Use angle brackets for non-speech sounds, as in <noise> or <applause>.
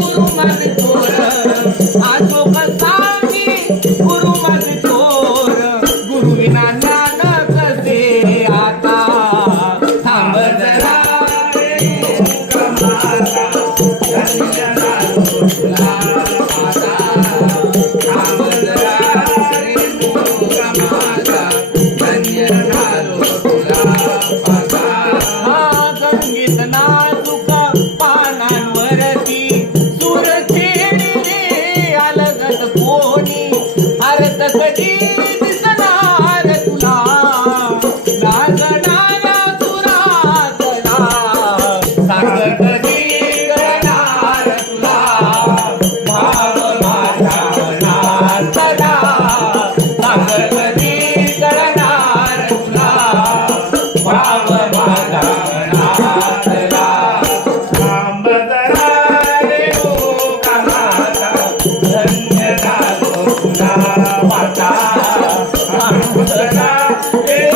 Sanguem <laughs> Guru Sagrada. dançar.